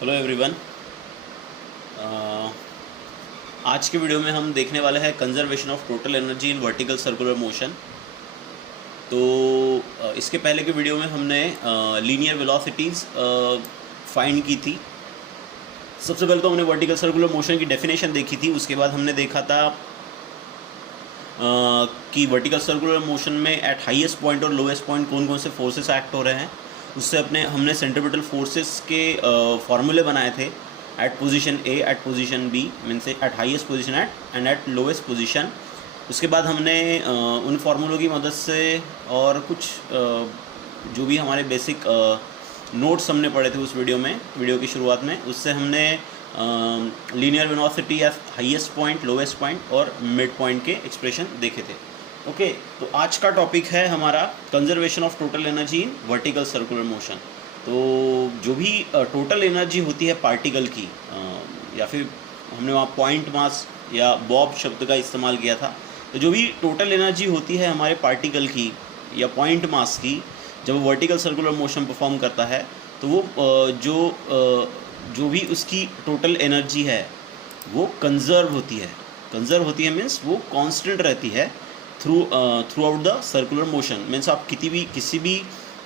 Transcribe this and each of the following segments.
Hello everyone. आज के video में हम देखने वाले हैं conservation of total energy in vertical circular motion. तो इसके पहले के वीडियो में हमने लीनियर वेलोसिटीज़ फाइंड की थी। सबसे पहले तो हमने वर्टिकल सर्कुलर मोशन की डेफिनेशन देखी थी। उसके बाद हमने देखा था कि वर्टिकल सर्कुलर मोशन में एट हाईएस्ट पॉइंट और लोएस्ट पॉइंट कौन कौन से फोर्सेस एक्ट हो रहे हैं। उससे हमने सेंट्रीपिटल फोर्सेस के फॉर्मूले बनाए थे at position A, at position B, means at highest position and at lowest position. उसके बाद हमने उन फार्मूलों की मदद से और कुछ जो भी हमारे बेसिक नोट्स हमने पढ़े थे उस वीडियो की शुरुआत में, उससे हमने linear velocity eight highest point, lowest point और मिड पॉइंट के एक्सप्रेशन देखे थे। ओके, तो आज का टॉपिक है हमारा conservation of total energy in vertical circular motion. तो जो भी टोटल एनर्जी होती है पार्टिकल की, या फिर हमने वहाँ पॉइंट मास या बॉब शब्द का इस्तेमाल किया था, तो जो भी टोटल एनर्जी होती है हमारे पार्टिकल की या पॉइंट मास की, जब वो वर्टिकल सर्कुलर मोशन परफॉर्म करता है तो वो जो भी उसकी टोटल एनर्जी है वो कंजर्व होती है मीन्स वो कांस्टेंट रहती है through out the circular motion. Means आप किसी भी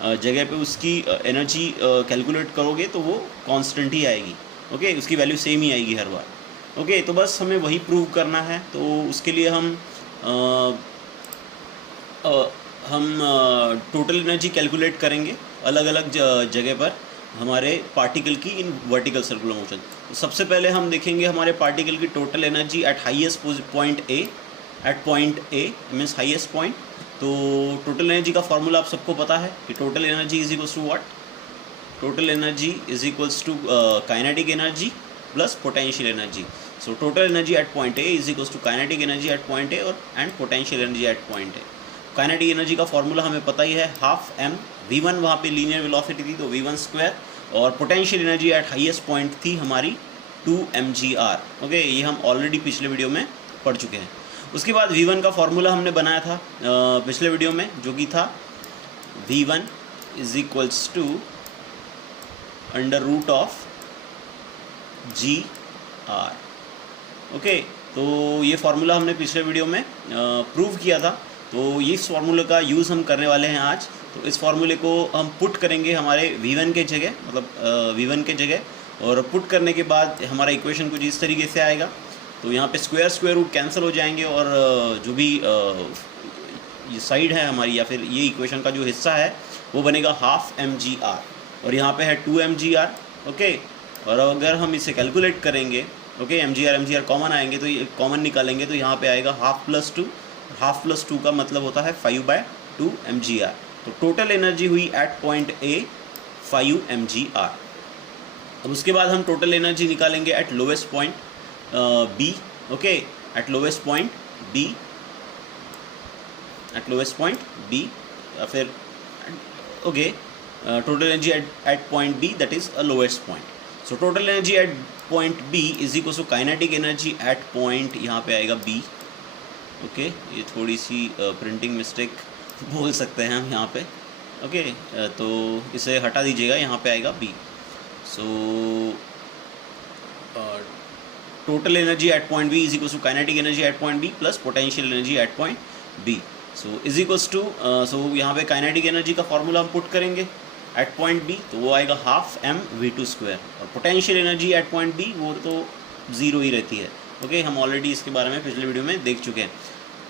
जगह पे उसकी एनर्जी कैलकुलेट करोगे तो वो कांस्टेंट ही आएगी। ओके, उसकी वैल्यू सेम ही आएगी हर बार। ओके, तो बस हमें वही प्रूव करना है। तो उसके लिए हम टोटल एनर्जी कैलकुलेट करेंगे अलग अलग जगह पर हमारे पार्टिकल की इन वर्टिकल सर्कुलर मोशन। तो सबसे पहले हम देखेंगे हमारे पार्टिकल की total energy at highest point A, at point A means highest point. तो टोटल एनर्जी का फॉर्मूला आप सबको पता है कि total energy is equals to what? Total energy is equals to kinetic energy plus potential energy. So total energy at point A is equals to kinetic energy at point A और and potential energy at point A. Kinetic energy का formula हमें पता ही है, half M v1, वहाँ पे linear velocity थी तो v1 square, और potential energy at highest point थी हमारी 2mgr। ओके, ये हम ऑलरेडी पिछले वीडियो में पढ़ चुके हैं। उसके बाद v1 का फॉर्मूला हमने बनाया था पिछले वीडियो में, जो कि था v1 is equals to under root of gr। Okay, तो ये फार्मूला हमने पिछले वीडियो में प्रूव किया था। तो इस फार्मूले का यूज़ हम करने वाले हैं आज। तो इस फार्मूले को हम पुट करेंगे हमारे v1 के जगह, मतलब v1 के जगह, और पुट करने के बाद हमारा इक्वेशन कुछ इस तरीके से आएगा। तो यहाँ पे स्क्वायर रूट कैंसिल हो जाएंगे और जो भी ये साइड है हमारी, या फिर ये इक्वेशन का जो हिस्सा है वो बनेगा हाफ mgr, और यहाँ पे है 2mgr। ओके, और अगर हम इसे कैलकुलेट करेंगे, ओके, mgr कॉमन आएंगे तो ये कॉमन निकालेंगे तो यहाँ पे आएगा हाफ प्लस टू का मतलब होता है 5/2 mgr। तो टोटल एनर्जी हुई एट पॉइंट ए 5 mgr। अब उसके बाद हम टोटल एनर्जी निकालेंगे at lowest point B. Okay, at lowest point B, या फिर okay, total energy at point B, that is a lowest point. So total energy at point B is equal to kinetic energy at point, यहाँ पे आएगा B. Okay, ये थोड़ी सी printing mistake बोल सकते हैं हम यहाँ पे। ओके, तो इसे हटा दीजिएगा, यहाँ पे आएगा B. So total energy at point B is equal to kinetic energy at point B plus potential energy at point B. So is equals to, so यहाँ पे काइनेटिक एनर्जी का फॉर्मूला हम पुट करेंगे एट पॉइंट बी, तो वो आएगा half mv2 square, और potential energy at point B वो तो ज़ीरो ही रहती है। ओके, हम ऑलरेडी इसके बारे में पिछले वीडियो में देख चुके हैं।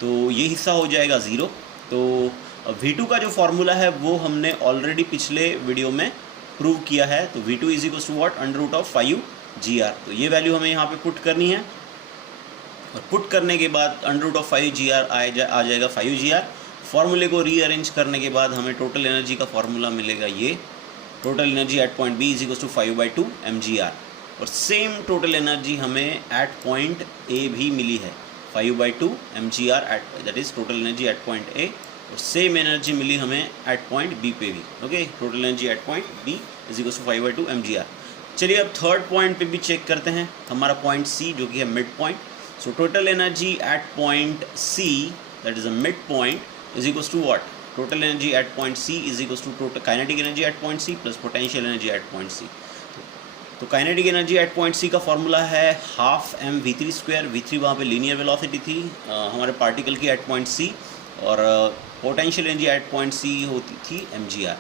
तो ये हिस्सा हो जाएगा ज़ीरो। तो v2 का जो फार्मूला है वो हमने ऑलरेडी पिछले वीडियो में प्रूव किया है। तो v2 is equal to what? Under root of 5gr। तो ये वैल्यू हमें यहाँ पे पुट करनी है, और पुट करने के बाद अंडर रूट ऑफ 5gr आ जाएगा 5gr। फार्मूले को रीअरेंज करने के बाद हमें टोटल एनर्जी का फार्मूला मिलेगा ये, total energy at point B is equal to 5/2 mgr। और सेम टोटल एनर्जी हमें एट पॉइंट ए भी मिली है, 5/2 mgr at, that is total energy at point A. और सेम एनर्जी मिली हमें एट पॉइंट बी पे भी। Okay, total energy at point B is equal to 5/2 mgr। चलिए अब थर्ड पॉइंट पे भी चेक करते हैं, हमारा पॉइंट सी जो कि है mid point. So total energy at point C, that is a mid point, is equal to what? Total energy at point C is equal to total kinetic energy at point C plus potential energy at point C. तो kinetic energy at point C का formula है half m v three square. V three वहाँ पर linear velocity थी हमारे particle की eight point C, और potential energy at point C होती थी एम जी आर।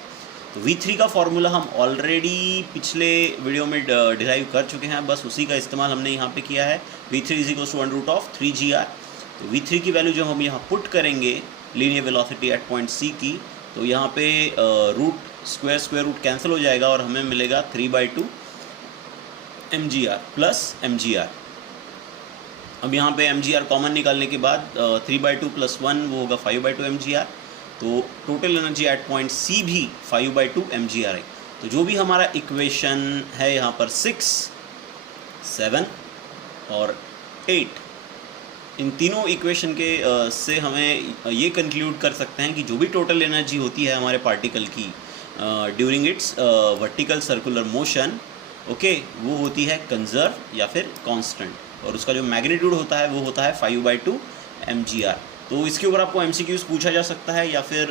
तो V3 का फॉर्मूला हम ऑलरेडी पिछले वीडियो में डिराइव कर चुके हैं, बस उसी का इस्तेमाल हमने यहाँ पे किया है। V3 is equal to 1/3GR। तो V3 की वैल्यू जब हम यहाँ पुट करेंगे linear velocity at point C की, तो यहाँ पे रूट स्क्वायर रूट कैंसिल हो जाएगा और हमें मिलेगा 3/2 mgr प्लस mgr। अब यहाँ पे mgr कॉमन निकालने के बाद 3/2 + 1 वो होगा 5/2 mgr। तो total energy at point C भी 5/2 mgr है। तो जो भी हमारा इक्वेशन है यहाँ पर 6, 7 और 8, इन तीनों इक्वेशन के से हमें ये कंक्लूड कर सकते हैं कि जो भी टोटल एनर्जी होती है हमारे पार्टिकल की during its vertical circular motion, okay, वो होती है कंजर्व या फिर कांस्टेंट, और उसका जो मैग्नीट्यूड होता है वो होता है 5/2 mgr। तो इसके ऊपर आपको MCQs पूछा जा सकता है, या फिर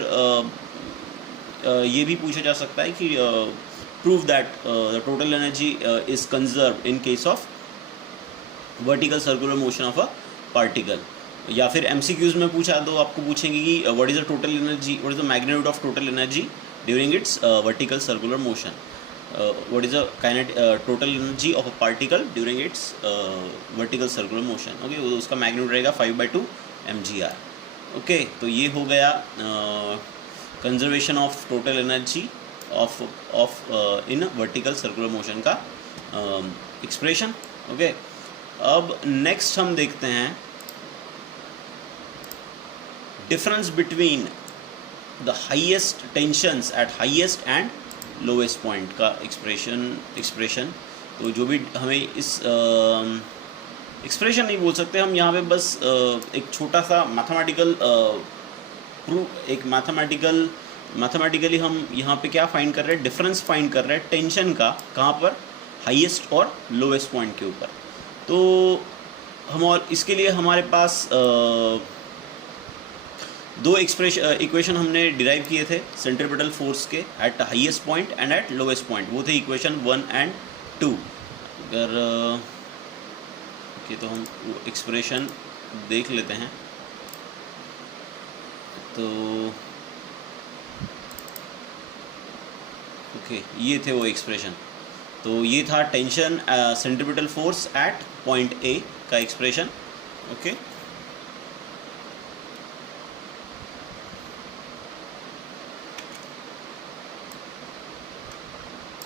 ये भी पूछा जा सकता है कि prove that the total energy is conserve in case of vertical circular motion of a particle. या फिर MCQs में पूछा तो आपको पूछेंगे कि what is the total energy, what is the magnitude of total energy during its vertical circular motion, what is the total energy of a particle during its vertical circular motion. Okay, उसका magnitude रहेगा 5/2 mgr। Okay, तो ये हो गया conservation of total energy of in vertical circular motion का expression. Okay, अब next हम देखते हैं difference between the highest tensions eight highest and lowest point का एक्सप्रेशन। तो जो भी हमें इस एक्सप्रेशन नहीं बोल सकते हम यहाँ पे, बस एक छोटा सा मैथमेटिकल प्रूफ, एक मैथमेटिकली हम यहाँ पे क्या फाइंड कर रहे हैं, डिफरेंस फाइंड कर रहे हैं टेंशन का, कहाँ पर, हाईएस्ट और लोएस्ट पॉइंट के ऊपर। तो हम, और इसके लिए हमारे पास दो इक्वेशन हमने डिराइव किए थे सेंट्रीपिटल फोर्स के eight highest point and at lowest point, वो थे इक्वेशन 1 and 2। अगर ओके, तो हम वो एक्सप्रेशन देख लेते हैं। तो ओके, ये थे वो एक्सप्रेशन। तो ये था tension centripetal force at point ए का एक्सप्रेशन। ओके,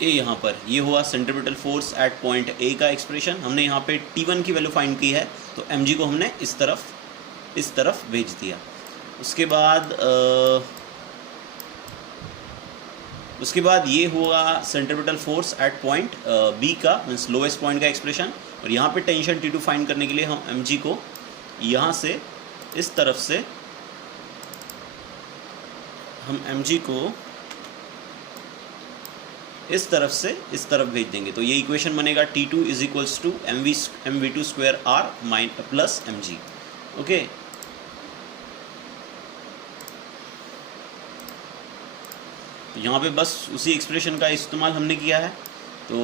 ए यहाँ पर ये हुआ सेंट्रीपिटल फोर्स एट पॉइंट ए का एक्सप्रेशन। हमने यहाँ पे T1 की वैल्यू फाइंड की है, तो mg को हमने इस तरफ भेज दिया। उसके बाद ये हुआ centripetal force at point B का, मीन्स लोएस्ट पॉइंट का एक्सप्रेशन। और यहाँ पे टेंशन T2 फाइंड करने के लिए हम mg को यहाँ से इस तरफ से, हम mg को इस तरफ से इस तरफ भेज देंगे। तो ये इक्वेशन बनेगा T2 is equals to mv2 square r plus mg। Okay, तो यहाँ पे बस उसी एक्सप्रेशन का इस्तेमाल हमने किया है। तो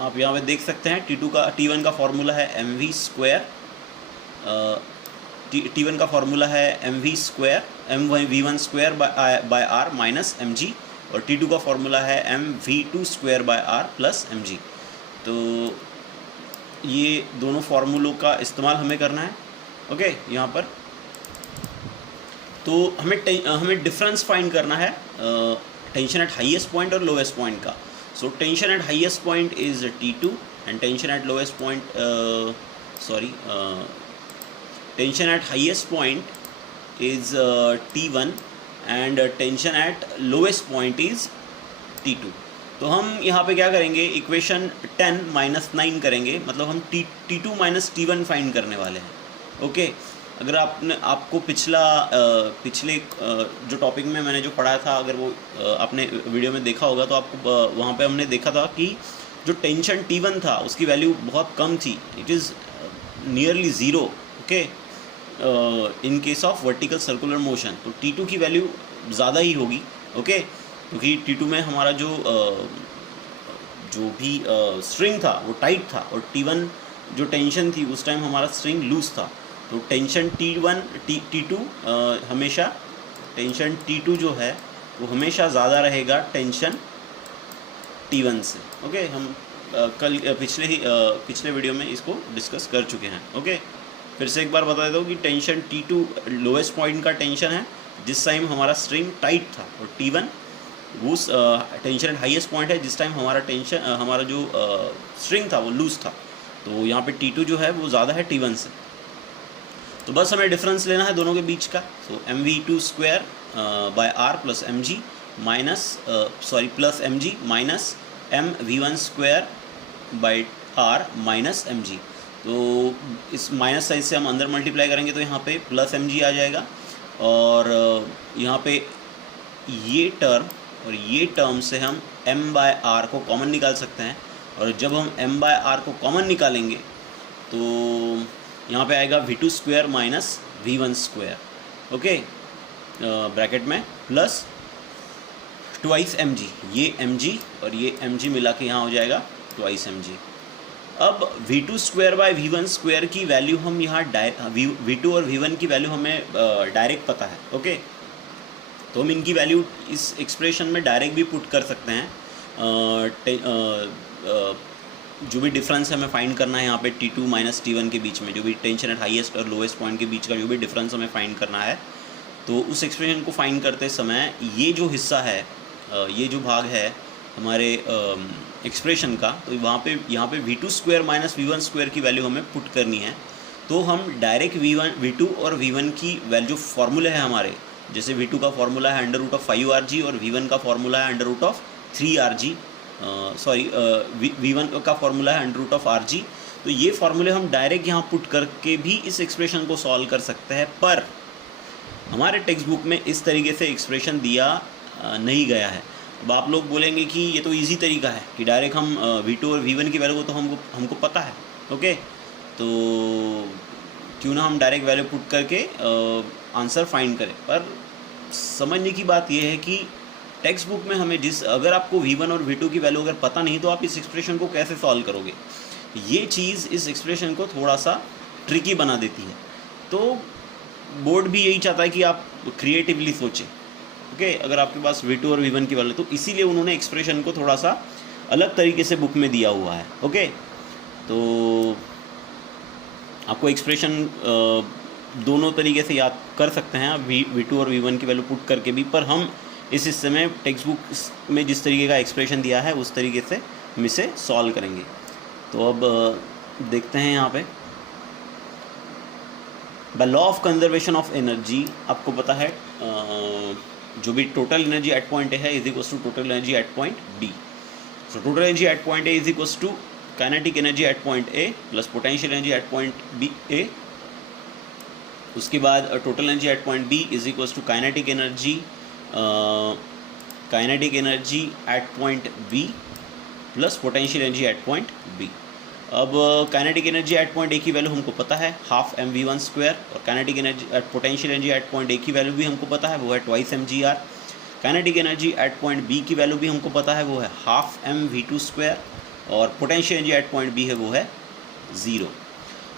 आप यहाँ पे देख सकते हैं T1 का फॉर्मूला है mv स्क्वायर, T1 का फॉर्मूला है mv square mv1 square by r minus mg, और T2 का फॉर्मूला है mv2 square by r plus mg। तो ये दोनों फार्मूलों का इस्तेमाल हमें करना है। ओके, यहाँ पर तो हमें डिफरेंस फाइंड करना है टेंशन एट हाईएस्ट पॉइंट और लोएस्ट पॉइंट का। So tension eight highest point is T2 and tension eight lowest point tension eight highest point is T1 and tension eight lowest point is T2। तो हम यहाँ पे क्या करेंगे, equation 10 - 9 करेंगे, मतलब हम T2 - T1 फाइंड करने वाले हैं। ओके, अगर आपको पिछले जो टॉपिक में मैंने जो पढ़ाया था, अगर वो आपने वीडियो में देखा होगा, तो आपको वहाँ पे हमने देखा था कि जो टेंशन T1 था उसकी वैल्यू बहुत कम थी, it is nearly zero. Okay, in case of vertical circular motion. तो T2 की वैल्यू ज़्यादा ही होगी। ओके, क्योंकि T2 में हमारा जो जो भी स्ट्रिंग था वो टाइट था और T1 जो टेंशन थी उस टाइम हमारा स्ट्रिंग लूज था। तो टेंशन T2 हमेशा टेंशन T2 जो है वो हमेशा ज़्यादा रहेगा टेंशन T1 से। ओके, हम कल पिछले वीडियो में इसको डिस्कस कर चुके हैं। ओके, फिर से एक बार बता देता हूँ कि टेंशन T2 लोएस्ट पॉइंट का टेंशन है जिस टाइम हमारा स्ट्रिंग टाइट था, और T1 वो टेंशन हाईएस्ट पॉइंट है जिस टाइम हमारा जो स्ट्रिंग था वो लूज था। तो यहाँ पे T2 जो है वो ज़्यादा है T1 से। तो बस हमें डिफरेंस लेना है दोनों के बीच का। So mv2² by r plus mg plus mg minus mv1² by r minus mg। तो इस माइनस साइड से हम अंदर मल्टीप्लाई करेंगे तो यहाँ पे प्लस mg आ जाएगा, और यहाँ पे ये टर्म और ये टर्म से हम m बाय r को कॉमन निकाल सकते हैं। और जब हम m बाय r को कॉमन निकालेंगे तो यहाँ पे आएगा v2² minus v1²। Okay, bracket में प्लस ट्वाइस mg, ये mg और ये mg मिला के यहाँ हो जाएगा ट्वाइस mg। अब v2² बाय v1² की वैल्यू हम यहाँ v2 और v1 की वैल्यू हमें डायरेक्ट पता है। ओके, तो हम इनकी वैल्यू इस एक्सप्रेशन में डायरेक्ट भी पुट कर सकते हैं। जो भी डिफरेंस हमें फाइंड करना है यहाँ पे T2 माइनस T1 के बीच में, जो भी टेंशन एट हाईएस्ट और लोएस्ट पॉइंट के बीच का जो भी डिफरेंस हमें फाइंड करना है, तो उस एक्सप्रेशन को फाइंड करते समय ये जो हिस्सा है, ये जो भाग है हमारे एक्सप्रेशन का, तो यहाँ पे v2² माइनस v1² की वैल्यू हमें पुट करनी है। तो हम डायरेक्ट v2 और v1 की वैल्यू, जो फार्मूले है हमारे, जैसे v2 का फार्मूला है √5rg और v1 का फार्मूला है √3rg, v1 का फार्मूला है √rg। तो ये फार्मूले हम डायरेक्ट यहाँ पुट करके भी इस एक्सप्रेशन को सॉल्व कर सकते हैं, पर हमारे टेक्स्ट बुक में इस तरीके से एक्सप्रेशन दिया नहीं गया है। अब आप लोग बोलेंगे कि ये तो इजी तरीका है कि डायरेक्ट हम v2 और v1 की वैल्यू को तो हमको पता है। ओके, तो क्यों ना हम डायरेक्ट वैल्यू पुट करके आंसर फाइंड करें। पर समझने की बात यह है कि टेक्स्ट बुक में हमें अगर आपको v1 और v2 की वैल्यू अगर पता नहीं तो आप इस एक्सप्रेशन को कैसे सॉल्व करोगे, ये चीज़ इस एक्सप्रेशन को थोड़ा सा ट्रिकी बना देती है। तो बोर्ड भी यही चाहता है कि आप क्रिएटिवली सोचें। ओके, अगर आपके पास v2 और v1 की वैल्यू, तो इसीलिए उन्होंने एक्सप्रेशन को थोड़ा सा अलग तरीके से बुक में दिया हुआ है। ओके, तो आपको एक्सप्रेशन दोनों तरीके से याद कर सकते हैं आप v2 और v1 की वैल्यू पुट करके भी, पर हम इस हिस्से में टेक्स्ट बुक में जिस तरीके का एक्सप्रेशन दिया है उस तरीके से हम इसे सॉल्व करेंगे। तो अब देखते हैं यहाँ पे the law of conservation of energy. आपको पता है जो भी total energy at point A है is equals to total energy at point B. So total energy at point A is equals to kinetic energy at point A plus potential energy at point B A. उसके बाद total energy at point B is equals to kinetic energy at point B plus potential energy at point B. अब kinetic energy at point A की value हमको पता है half mv1², और kinetic energy potential energy at point A की value भी हमको पता है, वो है twice mgr। Kinetic energy at point B की वैल्यू भी हमको पता है, वो है हाफ mv2², और potential energy at point B है वो है 0।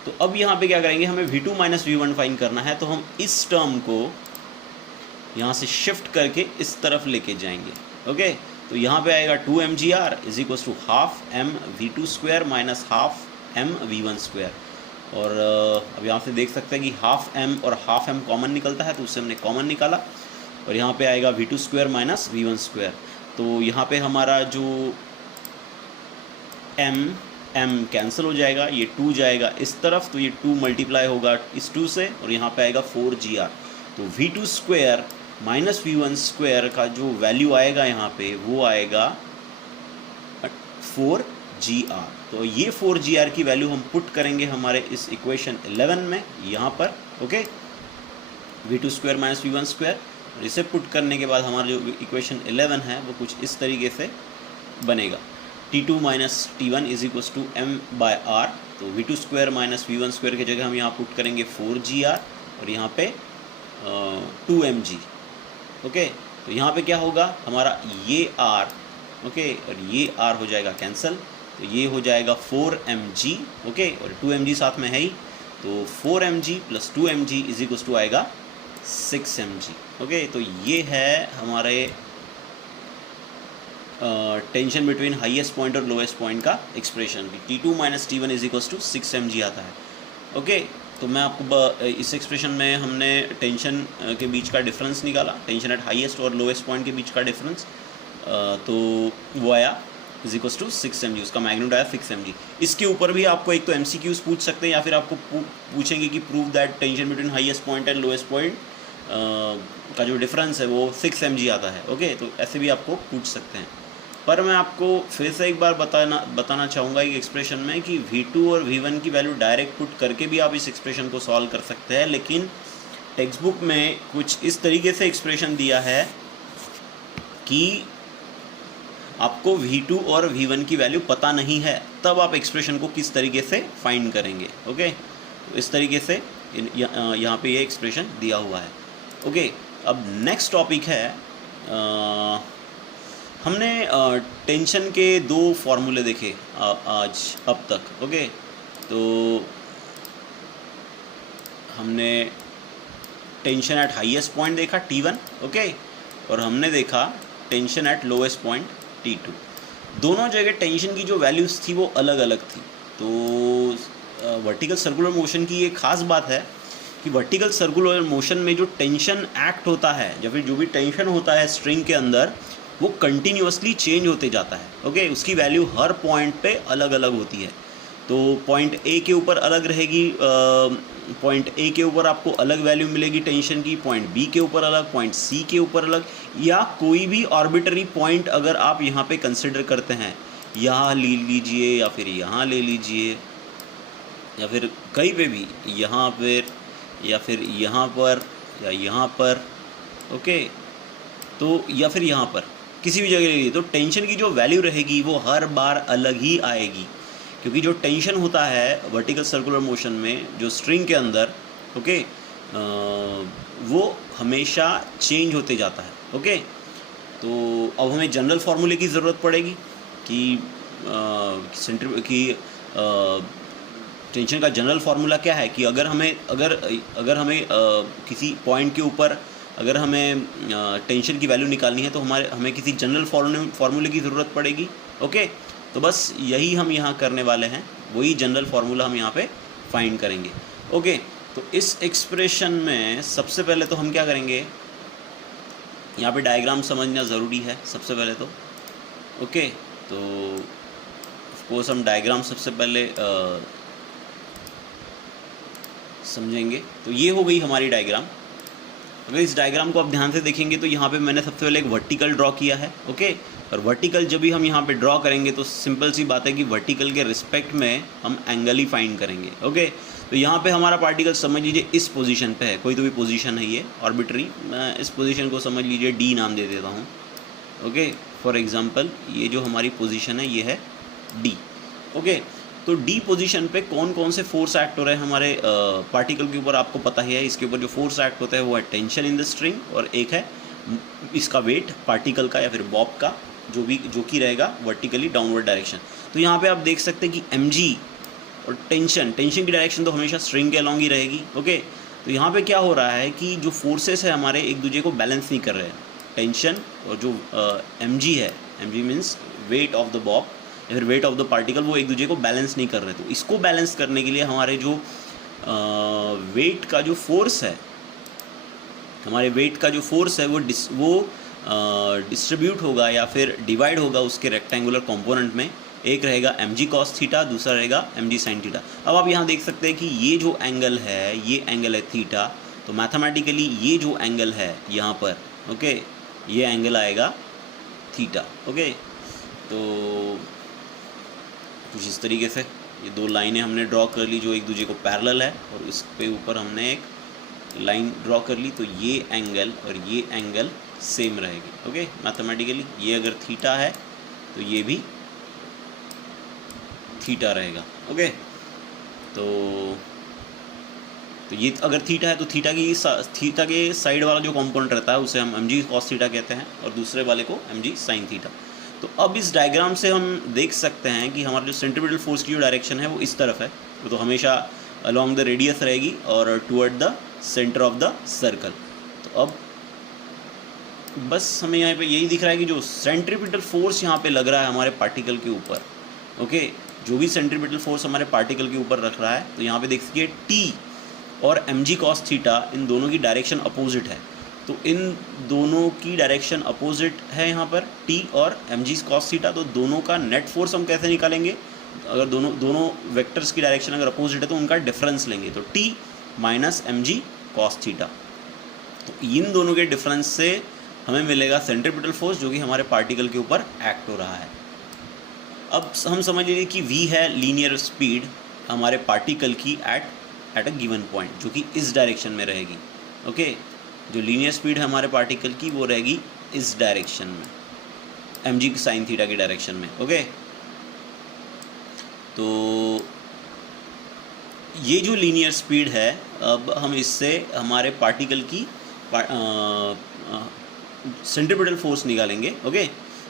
तो अब यहाँ पे क्या करेंगे, हमें v2 माइनस v1 फाइंड करना है। तो हम इस टर्म को यहाँ से शिफ्ट करके इस तरफ लेके जाएंगे। ओके, तो यहाँ पे आएगा 2 mgr is equals to half mv2² minus half mv1²। और अब यहाँ से देख सकते हैं कि हाफ m और हाफ m कॉमन निकलता है, तो उससे हमने कॉमन निकाला, और यहाँ पे आएगा v2² माइनस v1²। तो यहाँ पे हमारा जो m कैंसिल हो जाएगा, ये 2 जाएगा इस तरफ, तो ये 2 मल्टीप्लाई होगा इस 2 से, और यहाँ पे आएगा 4gr। तो v2² माइनस v1² का जो वैल्यू आएगा यहाँ पे वो आएगा 4gr। तो ये 4gr की वैल्यू हम पुट करेंगे हमारे इस इक्वेशन 11 में यहाँ पर। ओके, v2² माइनस v1², और इसे पुट करने के बाद हमारा जो इक्वेशन 11 है वो कुछ इस तरीके से बनेगा। T2 minus T1 is equals to m by r। तो v2² माइनस v1² की जगह हम यहाँ पुट करेंगे 4gr और यहाँ पे 2mg। ओके, तो यहाँ पे क्या होगा, हमारा ये r ओके, और ये r हो जाएगा कैंसिल, तो ये हो जाएगा 4mg, ओके, और 2mg साथ में है ही, तो 4mg plus 2mg is equal to आएगा 6mg, ओके। तो ये है हमारे टेंशन बिटवीन हाईएस्ट पॉइंट और लोएस्ट पॉइंट का expression, T2 minus T1 is equal to 6mg आता है, ओके। तो मैं आपको इस एक्सप्रेशन में हमने टेंशन के बीच का डिफरेंस निकाला, टेंशन एट हाईएस्ट और लोएस्ट पॉइंट के बीच का डिफरेंस, तो वो आया इज इक्वल टू 6mg, उसका मैग्नीट्यूड आया 6mg। इसके ऊपर भी आपको एक तो MCQs पूछ सकते हैं या फिर आपको पूछेंगे कि prove that tension between highest point and lowest point का जो डिफरेंस है वो 6mg आता है, ओके। तो ऐसे भी आपको पूछ सकते हैं, पर मैं आपको फिर से एक बार बताना चाहूँगा एक एक्सप्रेशन में कि V2 और V1 की वैल्यू डायरेक्ट पुट करके भी आप इस एक्सप्रेशन को सॉल्व कर सकते हैं, लेकिन टेक्स्ट बुक में कुछ इस तरीके से एक्सप्रेशन दिया है कि आपको V2 और V1 की वैल्यू पता नहीं है, तब आप एक्सप्रेशन को किस तरीके से फाइंड करेंगे, ओके। तो इस तरीके से यहाँ पे ये एक्सप्रेशन दिया हुआ है, ओके। अब नेक्स्ट टॉपिक है, हमने टेंशन के दो फॉर्मूले देखे आज अब तक, ओके। तो हमने टेंशन एट हाईएस्ट पॉइंट देखा T1, ओके, और हमने देखा tension eight lowest point T2। दोनों जगह टेंशन की जो वैल्यूज़ थी वो अलग अलग थी। तो वर्टिकल सर्कुलर मोशन की ये खास बात है कि वर्टिकल सर्कुलर मोशन में जो टेंशन एक्ट होता है या फिर जो भी टेंशन होता है स्ट्रिंग के अंदर, वो कंटिन्यूअसली चेंज होते जाता है, ओके। उसकी वैल्यू हर पॉइंट पे अलग अलग होती है। तो पॉइंट ए के ऊपर अलग रहेगी, पॉइंट ए के ऊपर आपको अलग वैल्यू मिलेगी टेंशन की, पॉइंट बी के ऊपर अलग, पॉइंट सी के ऊपर अलग, या कोई भी आर्बिट्ररी पॉइंट अगर आप यहाँ पे कंसिडर करते हैं, यहाँ ले लीजिए या फिर यहाँ ले लीजिए या फिर कहीं पे भी, यहाँ पर या फिर यहाँ पर या यहाँ पर, ओके, तो या फिर यहाँ पर किसी भी जगह ले लीजिए, तो टेंशन की जो वैल्यू रहेगी वो हर बार अलग ही आएगी, क्योंकि जो टेंशन होता है वर्टिकल सर्कुलर मोशन में जो स्ट्रिंग के अंदर, ओके, वो हमेशा चेंज होते जाता है, ओके। तो अब हमें जनरल फार्मूले की ज़रूरत पड़ेगी कि टेंशन का जनरल फार्मूला क्या है कि अगर हमें किसी पॉइंट के ऊपर अगर हमें टेंशन की वैल्यू निकालनी है तो हमें किसी जनरल फार्मूले की ज़रूरत पड़ेगी, ओके। तो बस यही हम यहाँ करने वाले हैं, वही जनरल फार्मूला हम यहाँ पे फाइंड करेंगे, ओके। तो इस एक्सप्रेशन में सबसे पहले तो हम क्या करेंगे, यहाँ पे डायग्राम समझना ज़रूरी है सबसे पहले तो, ओके। तो ऑफकोर्स हम डायग्राम सबसे पहले समझेंगे। तो ये हो गई हमारी डायग्राम। अगर इस डायग्राम को आप ध्यान से देखेंगे तो यहाँ पे मैंने सबसे पहले एक वर्टिकल ड्रॉ किया है, ओके। और वर्टिकल जब भी हम यहाँ पे ड्रॉ करेंगे तो सिंपल सी बात है कि वर्टिकल के रिस्पेक्ट में हम एंगल ही फाइंड करेंगे, ओके। तो यहाँ पे हमारा पार्टिकल समझ लीजिए इस पोजीशन पे है, कोई तो भी पोजीशन है ये आर्बिट्री, मैं इस पोजीशन को समझ लीजिए D नाम दे देता हूँ, ओके। फॉर एग्जांपल ये जो हमारी पोजीशन है ये है D, ओके। तो D पोजीशन पे कौन कौन से फोर्स एक्ट हो रहे हैं हमारे पार्टिकल के ऊपर, आपको पता ही है। इसके ऊपर जो फोर्स एक्ट होता है वो है टेंशन इन द स्ट्रिंग, और एक है इसका वेट पार्टिकल का या फिर बॉब का, जो कि रहेगा वर्टिकली डाउनवर्ड डायरेक्शन। तो यहाँ पे आप देख सकते हैं कि mg और टेंशन की डायरेक्शन तो हमेशा स्ट्रिंग के अलॉन्ग ही रहेगी, ओके। तो यहाँ पे क्या हो रहा है कि जो फोर्सेस है हमारे एक दूसरे को बैलेंस नहीं कर रहे हैं। टेंशन और जो mg है, mg means weight of the Bob या फिर वेट ऑफ द पार्टिकल, वो एक दूसरे को बैलेंस नहीं कर रहे। तो इसको बैलेंस करने के लिए हमारे जो वेट का जो फोर्स है, वो डिस्ट्रीब्यूट होगा या फिर डिवाइड होगा उसके रेक्टेंगुलर कंपोनेंट में। एक रहेगा mg cos थीटा, दूसरा रहेगा mg sin थीटा। अब आप यहाँ देख सकते हैं कि ये जो एंगल है ये एंगल है थीटा, तो मैथमेटिकली ये जो एंगल है यहाँ पर, ओके, ये एंगल आएगा थीटा, ओके। तो कुछ इस तरीके से ये दो लाइनें हमने ड्रॉ कर ली जो एक दूसरे को पैरेलल है, और इस पे ऊपर हमने एक लाइन ड्रॉ कर ली, तो ये एंगल और ये एंगल सेम रहेगी, ओके। मैथमेटिकली ये अगर थीटा है तो ये भी थीटा रहेगा, ओके। तो ये अगर थीटा है तो थीटा के साइड वाला जो कंपोनेंट रहता है उसे हम mg cos थीटा कहते हैं, और दूसरे वाले को mg sin थीटा। तो अब इस डायग्राम से हम देख सकते हैं कि हमारा जो सेंट्रीपिटल फोर्स की जो डायरेक्शन है वो इस तरफ है, तो हमेशा अलॉन्ग द रेडियस रहेगी और toward the centre of the circle. तो अब बस हमें यहाँ पे यही दिख रहा है कि जो सेंट्रीपिटल फोर्स यहाँ पे लग रहा है हमारे पार्टिकल के ऊपर, ओके, जो भी सेंट्रीपिटल फोर्स हमारे पार्टिकल के ऊपर रख रहा है, तो यहाँ पे देख सकिए टी और mg cos थीटा इन दोनों की डायरेक्शन अपोजिट है। तो इन दोनों की डायरेक्शन अपोजिट है यहाँ पर t और mg cos थीटा, तो दोनों का नेट फोर्स हम कैसे निकालेंगे? अगर दोनों वेक्टर्स की डायरेक्शन अगर अपोजिट है तो उनका डिफरेंस लेंगे, तो t minus mg cos theta. तो इन दोनों के डिफरेंस से हमें मिलेगा सेंट्रीपिटल फोर्स जो कि हमारे पार्टिकल के ऊपर एक्ट हो रहा है। अब हम समझ लीजिए कि v है लीनियर स्पीड हमारे पार्टिकल की एट अ गिवन पॉइंट, जो कि इस डायरेक्शन में रहेगी, ओके। जो लीनियर स्पीड है हमारे पार्टिकल की वो रहेगी इस डायरेक्शन में, mg साइन थीटा की डायरेक्शन में, ओके। तो ये जो लीनियर स्पीड है, अब हम इससे हमारे पार्टिकल की सेंट्रीपिटल फोर्स निकालेंगे, ओके।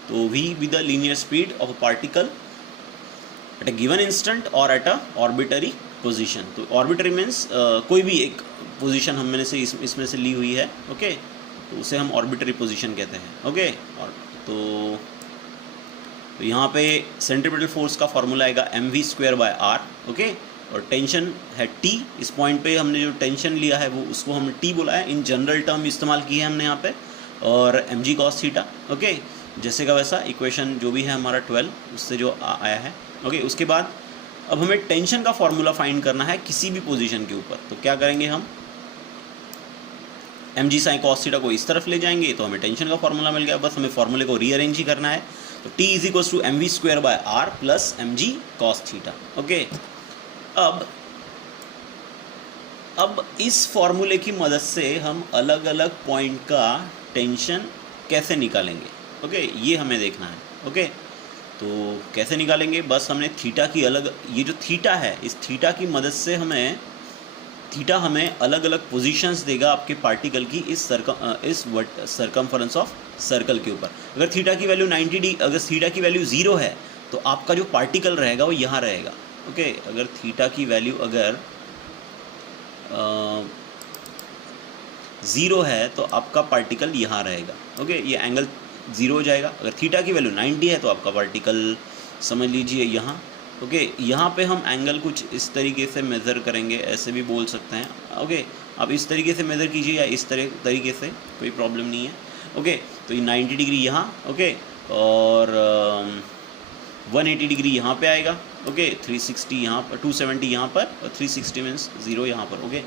तो v with the linear speed of a particle at a given instant और एट अ ऑर्बिटरी पोजीशन। तो ऑर्बिटरी मीन्स कोई भी एक पोजीशन हमने से इसमें से ली हुई है, ओके, तो उसे हम ऑर्बिटरी पोजीशन कहते हैं, ओके। और तो यहाँ पे सेंट्रीपिटल फोर्स का फॉर्मूला आएगा mv²/r, ओके। और टेंशन है t, इस पॉइंट पे हमने जो टेंशन लिया है वो उसको हमने t बोला है, इन जनरल टर्म इस्तेमाल की है हमने यहाँ पे, और mg cos थीटा, ओके, जैसे का वैसा इक्वेशन जो भी है हमारा 12 उससे जो आया है, ओके। उसके बाद अब हमें टेंशन का फॉर्मूला फाइंड करना है किसी भी पोजीशन के ऊपर, तो क्या करेंगे हम mg sin cos थीटा को इस तरफ ले जाएंगे तो हमें टेंशन का फॉर्मूला मिल गया, बस हमें फॉर्मूले को रीअरेंज ही करना है। तो t = mv²/r plus mg cos theta, okay. अब इस फॉर्मूले की मदद से हम अलग अलग पॉइंट का टेंशन कैसे निकालेंगे, ओके, ये हमें देखना है, ओके। तो कैसे निकालेंगे? बस हमने थीटा की अलग, ये जो थीटा है इस थीटा की मदद से थीटा हमें अलग अलग पोजीशंस देगा आपके पार्टिकल की इस सर्कमफरेंस ऑफ सर्कल के ऊपर। अगर थीटा की वैल्यू 90 अगर थीटा की वैल्यू 0 है तो आपका जो पार्टिकल रहेगा वो यहाँ रहेगा, ओके। अगर थीटा की वैल्यू अगर 0 है तो आपका पार्टिकल यहाँ रहेगा, ओके, ये एंगल 0 हो जाएगा। अगर थीटा की वैल्यू 90 है तो आपका पार्टिकल समझ लीजिए यहाँ, ओके। यहाँ पे हम एंगल कुछ इस तरीके से मेज़र करेंगे, ऐसे भी बोल सकते हैं, ओके। आप इस तरीके से मेज़र कीजिए या इस तरीके से, कोई प्रॉब्लम नहीं है, ओके। तो ये 90 डिग्री यहाँ, ओके, और 180 डिग्री यहाँ पे आएगा, ओके, 360 यहाँ पर, 270 यहाँ पर, और 360 मीन्स 0 यहाँ पर, ओके।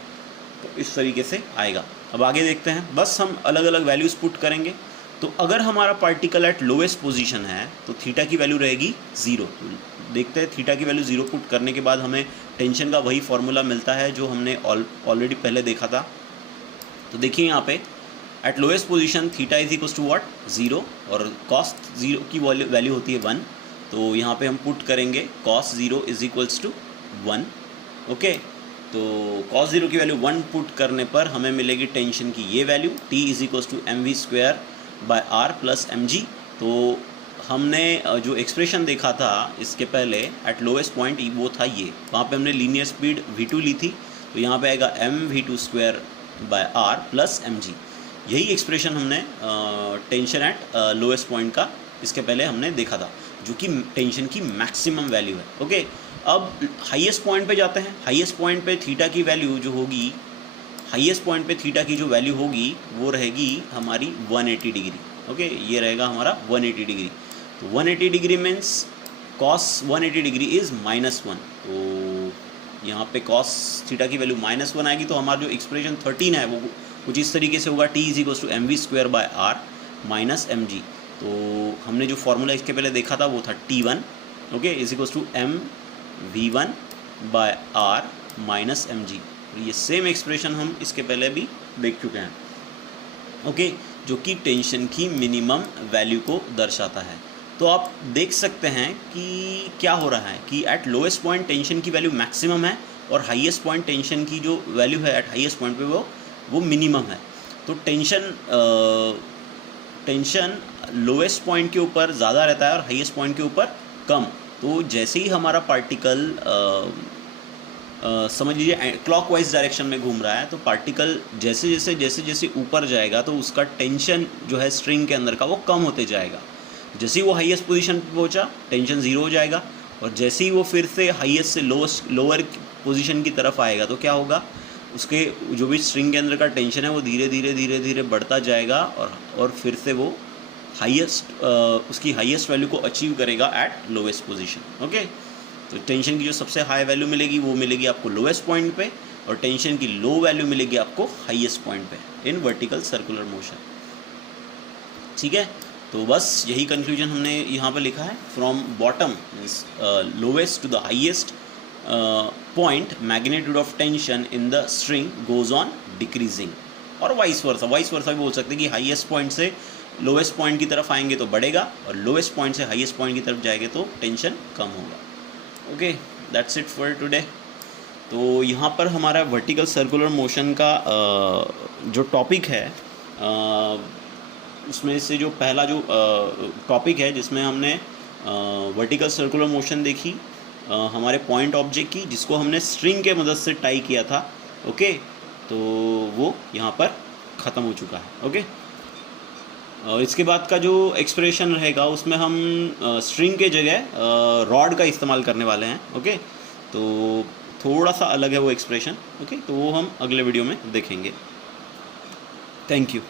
तो इस तरीके से आएगा। अब आगे देखते हैं, बस हम अलग अलग वैल्यूज़ पुट करेंगे। तो अगर हमारा पार्टिकल एट लोएस्ट पोजीशन है तो थीटा की वैल्यू रहेगी 0। देखते हैं, थीटा की वैल्यू 0 पुट करने के बाद हमें टेंशन का वही फॉर्मूला मिलता है जो हमने ऑलरेडी पहले देखा था। तो देखिए यहाँ पे eight lowest position theta = what 0 और cos 0 की वैल्यू होती है 1। तो यहाँ पे हम पुट करेंगे cos 0 = 1, ओके। तो cos 0 की वैल्यू 1 पुट करने पर हमें मिलेगी टेंशन की ये value t = mv²/r plus mg। तो हमने जो एक्सप्रेशन देखा था इसके पहले एट लोएस्ट पॉइंट वो था ये, वहाँ पे हमने लीनियर स्पीड v2 ली थी, तो यहाँ पे आएगा mv²/r प्लस mg। यही एक्सप्रेशन हमने टेंशन एट लोएस्ट पॉइंट का इसके पहले हमने देखा था, जो कि टेंशन की मैक्सिमम वैल्यू है, ओके। अब हाईएस्ट पॉइंट पे जाते हैं। हाईएस्ट पॉइंट पे थीटा की वैल्यू जो होगी, हाईएस्ट पॉइंट पे थीटा की जो वैल्यू होगी वो रहेगी हमारी 180 डिग्री, ओके। ये रहेगा हमारा 180 डिग्री। तो 180 degree means cos 180 degree is -1। तो यहाँ पे cos थीटा की वैल्यू -1 आएगी, तो हमारा जो एक्सप्रेशन 13 है वो कुछ इस तरीके से होगा, t = mv²/r माइनस mg। तो हमने जो फॉर्मूला इसके पहले देखा था वो था t1, okay, = mv1/r minus mg। ये सेम एक्सप्रेशन हम इसके पहले भी देख चुके हैं, ओके, जो कि टेंशन की मिनिमम वैल्यू को दर्शाता है। तो आप देख सकते हैं कि क्या हो रहा है कि एट लोएस्ट पॉइंट टेंशन की वैल्यू मैक्सिमम है और हाईएस्ट पॉइंट टेंशन की जो वैल्यू है एट हाईएस्ट पॉइंट पे वो मिनिमम है। तो टेंशन लोएस्ट पॉइंट के ऊपर ज़्यादा रहता है और हाईएस्ट पॉइंट के ऊपर कम। तो जैसे ही हमारा पार्टिकल समझ लीजिए क्लॉकवाइज डायरेक्शन में घूम रहा है, तो पार्टिकल जैसे जैसे ऊपर जाएगा तो उसका टेंशन जो है स्ट्रिंग के अंदर का वो कम होते जाएगा। जैसे ही वो हाईएस्ट पोजीशन पे पहुंचा टेंशन ज़ीरो हो जाएगा, और जैसे ही वो फिर से हाईएस्ट से लोअर पोजीशन की तरफ आएगा तो क्या होगा, उसके जो भी स्ट्रिंग के अंदर का टेंशन है वो धीरे धीरे बढ़ता जाएगा और फिर से वो हाईएस्ट उसकी हाईएस्ट वैल्यू को अचीव करेगा एट लोएस्ट पोजीशन। ओके, तो टेंशन की जो सबसे हाई वैल्यू मिलेगी वो मिलेगी आपको लोएस्ट पॉइंट पे, और टेंशन की लो वैल्यू मिलेगी आपको हाईएस्ट पॉइंट पे इन वर्टिकल सर्कुलर मोशन। ठीक है, तो बस यही कंक्लूजन हमने यहाँ पे लिखा है। From bottom means lowest to the highest point magnitude of tension in the string goes on decreasing, और वाइस वर्सा भी बोल सकते हैं कि हाईएस्ट पॉइंट से लोएस्ट पॉइंट की तरफ आएंगे तो बढ़ेगा, और लोएस्ट पॉइंट से हाईएस्ट पॉइंट की तरफ जाएंगे तो टेंशन कम होगा। Okay, that's it for today. तो यहाँ पर हमारा वर्टिकल सर्कुलर मोशन का जो टॉपिक है उसमें से जो पहला जो टॉपिक है जिसमें हमने वर्टिकल सर्कुलर मोशन देखी हमारे पॉइंट ऑब्जेक्ट की, जिसको हमने स्ट्रिंग के मदद से टाई किया था। ओके, तो वो यहाँ पर ख़त्म हो चुका है। ओके, इसके बाद का जो एक्सप्रेशन रहेगा उसमें हम स्ट्रिंग के जगह रॉड का इस्तेमाल करने वाले हैं। ओके, तो थोड़ा सा अलग है वो एक्सप्रेशन। ओके, तो वो हम अगले वीडियो में देखेंगे। Thank you.